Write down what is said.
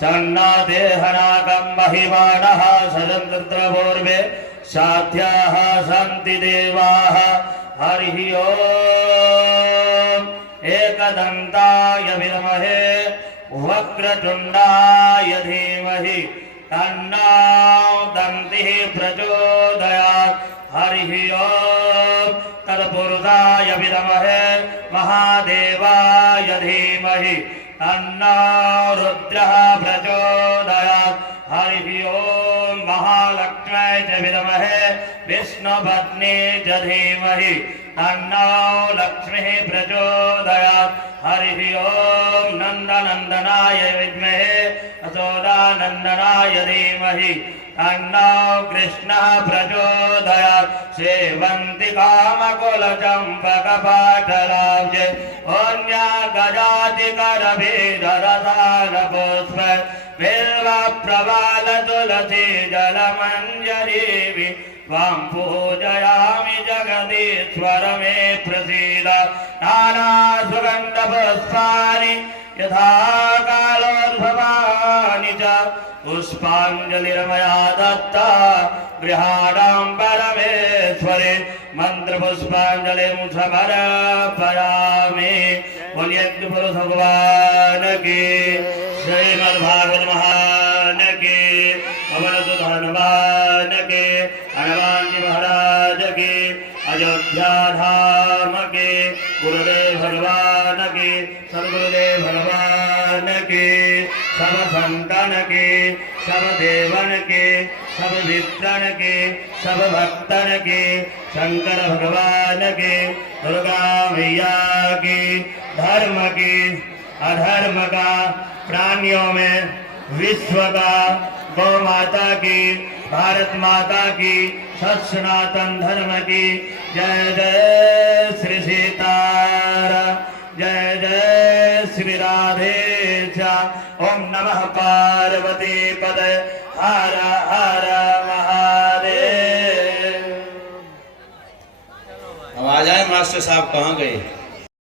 सन्ना देहनागं महिमानः सदन्त्रपूर्वे साध्याः सन्ति देवाः हरिः ओम् एकदन्ताय विद्महे वक्रतुण्डाय धीमहि तन्नो दन्तिः प्रचोदयात् हरिः ओम् तत्पुरुषाय विद्महे महादेवाय धीमहि तन्नो रुद्रः प्रचोदयात् हरिः ओम् महालक्ष्म्यै च विद्महे विष्णुपत्नी च धीमहि तन्नो लक्ष्मीः प्रचोदयात् हरिः ओम् नन्दनन्दनाय विद्महे यशोदानन्दनाय धीमहि तन्नो कृष्णः प्रचोदयात् सेवन्ति कामकुलचम्पकपाटलाब्जे ओन्या गजातिकरभिधरसारपुष्प बिल्वप्रवालतुलसी जलमञ्जरीवि त्वां पूजयामि जगदीश्वर मे प्रसीद नानासुगन्धपुष्पाणि यथा कालोद्भवानि च पुष्पाञ्जलिर्मया दत्ता गृहाणां परमेश्वरे मन्त्रपुष्पाञ्जलिं समर्पयामि। बोलिए पुरुष भगवान की श्रीमद्भागवत महान की पवन सुत हनुमान के हनुमान जी महाराज की अयोध्या धाम के गुरुदेव भगवान की सदगुरुदेव भगवान की सब संतन के सब देवन के सब मित्रन के सब भक्तन के शंकर भगवान के दुर्गा मैया की धर्म की अधर्म का प्राणियों में विश्व का गौ माता की भारत माता की सनातन धर्म की जय जय श्री सीताराम जय जय श्री राधेशा। ओम नमः पार्वती पदे हर हर महादेव। आवाज आए मास्टर साहब कहाँ गए?